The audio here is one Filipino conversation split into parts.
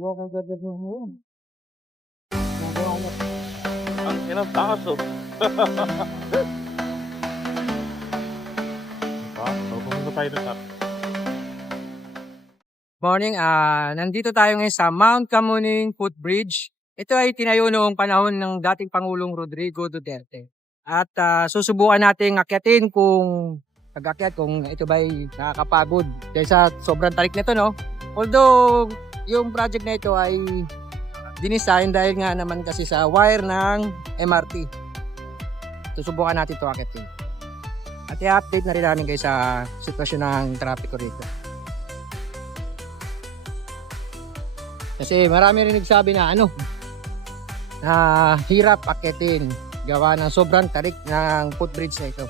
Walking Dead na yun. Nagawa ko. Ang inang takas oh. So pumunta tayo dun sa Morning, nandito tayo ngayon sa Mount Camuning Footbridge. Ito ay tinayo noong panahon ng dating Pangulong Rodrigo Duterte. At susubukan nating akyatin kung pag-akyat kung ito ba ay nakakapagod dahil sa sobrang tarik nito, no? Although yung project na ito ay dinisign dahil nga naman kasi sa wire ng MRT. Susubukan natin ito akyatin. At i-update na rin namin guys sa sitwasyon ng trapiko rito. Kasi marami rin nagsabi na na hirap akyatin gawa ng sobrang tarik ng footbridge na ito.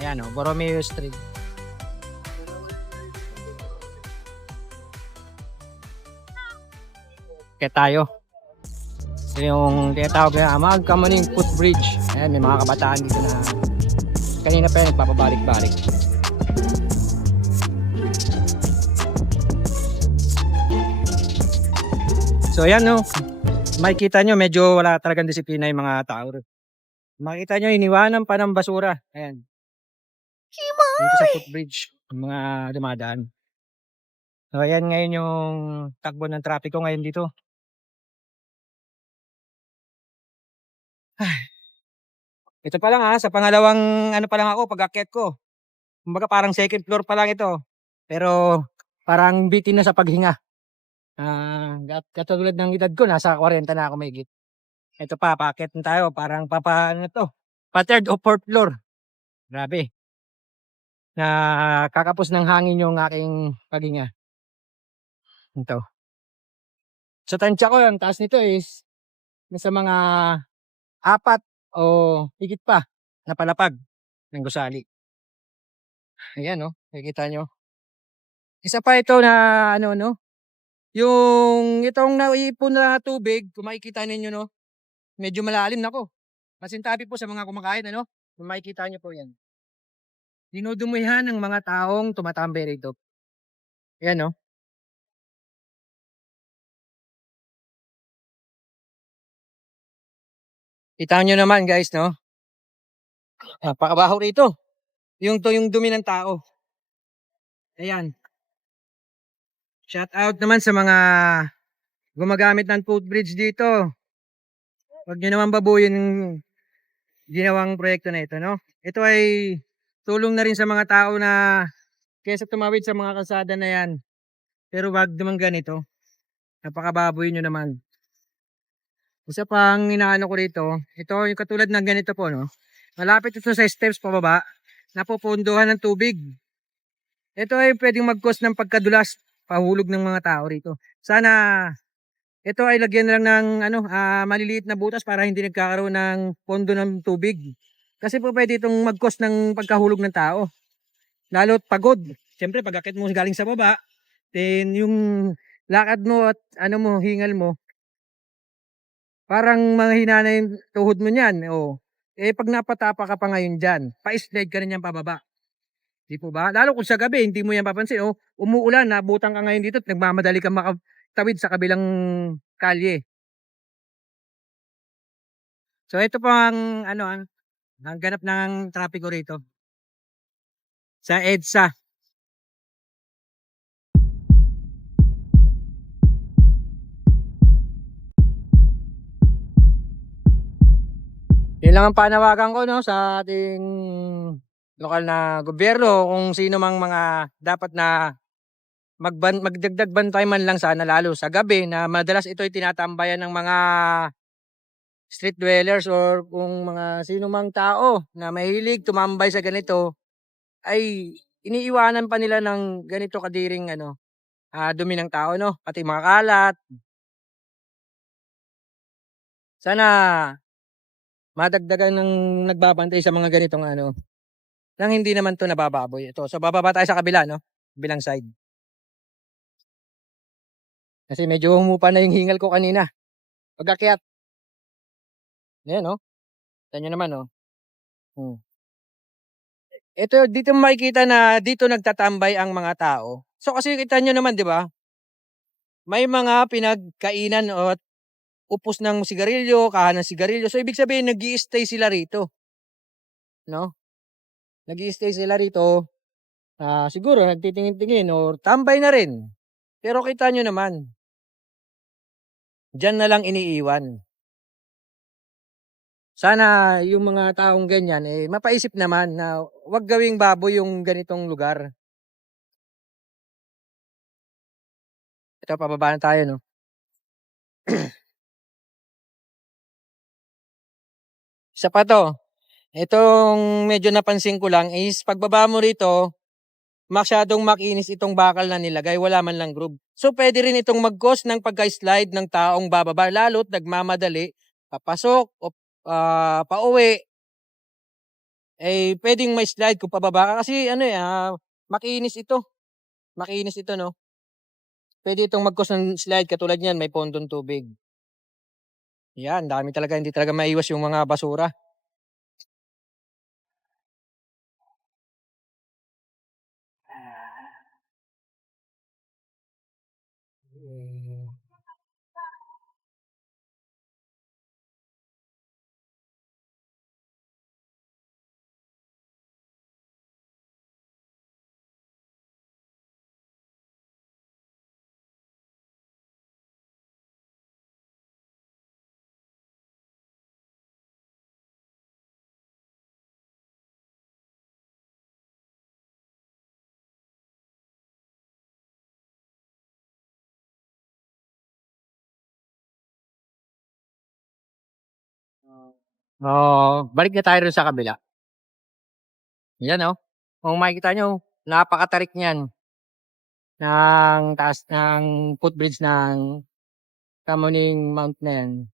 Ayan Borromeo Street. Kaya tayo. Ito yung tinatawag na Mount Camuning Footbridge. Ayan, may mga kabataan dito na kanina pa yan nagpapabalik-balik. So ayan makikita nyo medyo wala talagang disiplina yung mga tao. Makikita nyo iniwanan pa ng basura. Ayan. Dito sa footbridge, yung mga dumadaan. So ayan ngayon yung takbo ng trapiko ngayon dito. Ito pa lang sa pangalawang pa lang ako pag-akyat ko. Kumbaga parang second floor pa lang ito. Pero parang bitin na sa paghinga. Katulad ng edad ko, nasa 40 na ako mahigit. Ito pa, paakyat na tayo. Parang pa third o fourth floor. Grabe. Kakapos ng hangin yung aking paghinga. Ito. Sa tansya ko, ang taas nito is nasa mga 4 o higit pa na palapag ng gusali. Ayan nakikita nyo. Isa pa ito na yung itong naipon na tubig, kung makikita ninyo medyo malalim nako. Masintabi po sa mga kumakain kung makikita nyo po yan. Dinudumihan ng mga taong tumatambay rito. Ayan Kita nyo naman guys napakabaho rito. Yung dumi ng tao. Ayan. Shout out naman sa mga gumagamit ng footbridge dito. Huwag nyo naman babuyin yung ginawang proyekto na ito Ito ay tulong na rin sa mga tao na kaysa tumawid sa mga kalsada na yan. Pero wag naman ganito. Napakababoy nyo naman. Isa pang inaano ko rito, ito yung katulad ng ganito po Malapit ito sa steps pababa, napupunduhan ng tubig. Ito ay pwedeng mag-cause ng pagkadulas, pahulog ng mga tao rito. Sana ito ay lagyan lang ng maliliit na butas para hindi nagkakaroon ng pondo ng tubig. Kasi po pwede itong mag-cause ng pagkahulog ng tao. Lalo't pagod. Siyempre pag-akit mo galing sa baba, then yung lakad mo at hingal mo, parang mahina na yung tuhod mo niyan. Pag napatapa ka pa ngayon dyan, pa-slide ka na niyan pababa. Di po ba? Lalo kung sa gabi, hindi mo yan papansin. Umuulan, nabutang ka ngayon dito at nagmamadali ka makatawid sa kabilang kalye. So ito po ang ang ganap ng trapiko rito. Sa EDSA. Yun lang ang panawagan ko sa ating lokal na gobyerno kung sino mang mga dapat na magdagdag bantay man lang sana lalo sa gabi na madalas ito ay tinatambayan ng mga street dwellers or kung mga sino mang tao na mahilig tumambay sa ganito ay iniiwanan pa nila ng ganito kadiring dumi ng tao pati mga kalat. Sana madagdagan ng nagbabantay sa mga ganitong nang hindi naman to nabababoy. Ito, so bababa tayo sa kabila bilang side. Kasi medyo humupa na yung hingal ko kanina. Pag-akyat. Ayan Tignan nyo naman Ito dito makikita na dito nagtatambay ang mga tao. So kasi kita nyo naman 'di ba? may mga pinagkainan o upos ng sigarilyo, kahan ng sigarilyo. So, ibig sabihin, nag-i-stay sila rito. No? Nag-i-stay sila rito. Siguro, nagtitingin-tingin or tambay na rin. Pero kita nyo naman, dyan na lang iniiwan. Sana yung mga taong ganyan, mapaisip naman na wag gawing baboy yung ganitong lugar. Ito, pababa na tayo, no? Isa pa to. Itong medyo napansin ko lang is pagbaba mo rito, masyadong makinis itong bakal na nilagay, wala man lang groove. So pwede rin itong mag-cause ng pagka-slide ng taong bababa, lalo't nagmamadali, papasok o pauwi, pwedeng may slide kung pababa ka. Kasi makinis ito. Makinis ito, no? Pwede itong mag-cause ng slide katulad niyan, may pondong tubig. Yan, dami talaga, hindi talaga maiwas yung mga basura. Balik na tayo rin sa kabila. Yan, oh. Kung makikita nyo, napakatarik niyan ng taas ng footbridge ng Kamuning Mount na yan.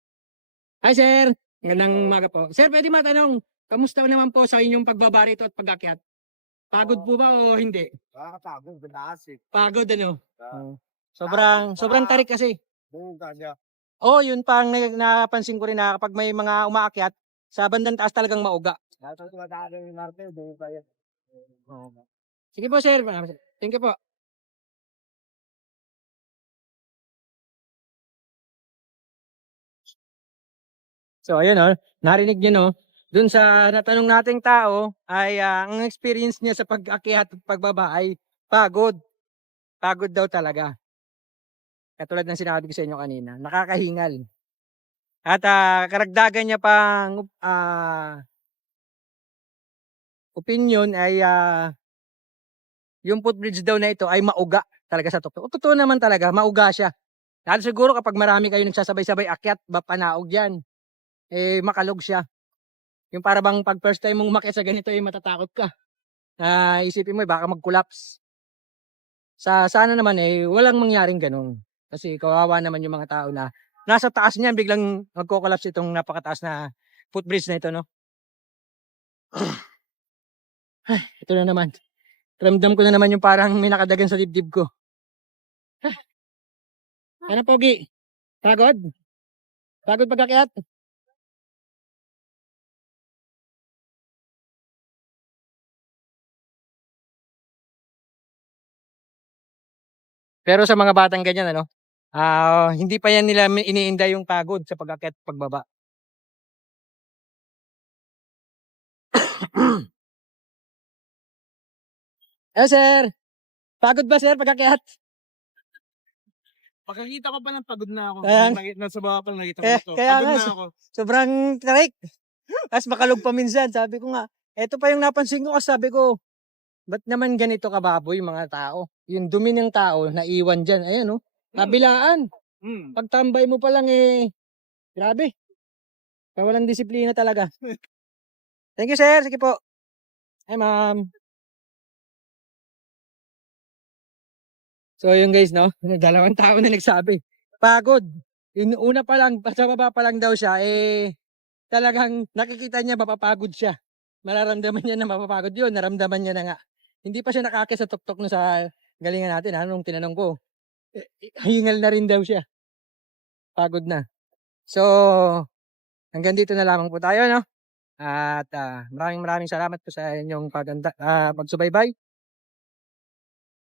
Hi, sir! Magandang umaga po. Sir, pwede matanong, kamusta naman po sa inyong pagbaba rito at pag-akyat? Pagod po ba o hindi? Nakakapagod, binaas eh. Pagod, ano? Ah, Sobrang tarik kasi. Buong kanya. Yun pang napansin ko rin na kapag may mga umaakyat, sa bandang taas talagang mauga. Nasa tumatalo yung Marte, buong kaya. Sige po, sir. Thank you po. So, ayun, narinig niyo, no? Dun sa natanong nating tao ay ang experience niya sa pag-akyat at pagbaba ay pagod. Pagod daw talaga. Katulad ng sinabi ko sa inyo kanina, nakakahingal. At karagdagan niya pang opinion ay yung footbridge daw na ito ay mauga talaga sa totoo. Totoo naman talaga, mauga siya. Lalo siguro kapag marami kayo nagsasabay-sabay akyat, panaog yan. Makalog siya. Yung para bang pag first time mong umakyat sa ganito, matatakot ka. Isipin mo, baka mag-collapse. Sana naman, walang mangyaring ganun. Kasi kawawa naman yung mga tao na nasa taas niyan, biglang magko-collapse itong napakataas na footbridge na ito, no? Ito na naman. Ramdam ko na naman yung parang may nakadagan sa dibdib ko. Ano, Pogi? Pagod? Pagod pag-akyat? Pero sa mga batang ganyan, hindi pa yan nila iniinda yung pagod sa pag-akyat at pagbaba. Sir! Pagod ba, sir, pag-akyat? Pagkakita ko pa ng pagod na ako. Ayan. Nasa baba pa nakita ko Kaya, ito. kaya Pagod nga, na ako. sobrang tarik. As makalog pa minsan, sabi ko nga, eto pa yung napansin ko kasi sabi ko, ba't naman ganito kababoy mga tao? Yung dumi ng tao, naiwan dyan. Ayan, kabilaan. Pagtambay mo pa lang, grabe. Walang disiplina talaga. Thank you, sir. Sige po. Hi, ma'am. So, yun guys, no? Dalawang tao na nagsabi. Pagod. Yung una pa lang, sa baba pa lang daw siya, talagang nakikita niya mapapagod siya. Mararamdaman niya na mapapagod yun. Naramdaman niya na nga. Hindi pa siya nakakit sa tuktok no sa galingan natin. Nung tinanong ko, hingal na rin daw siya. Pagod na. So, hanggang dito na lamang po tayo, no? At maraming salamat po sa inyong pagsubaybay.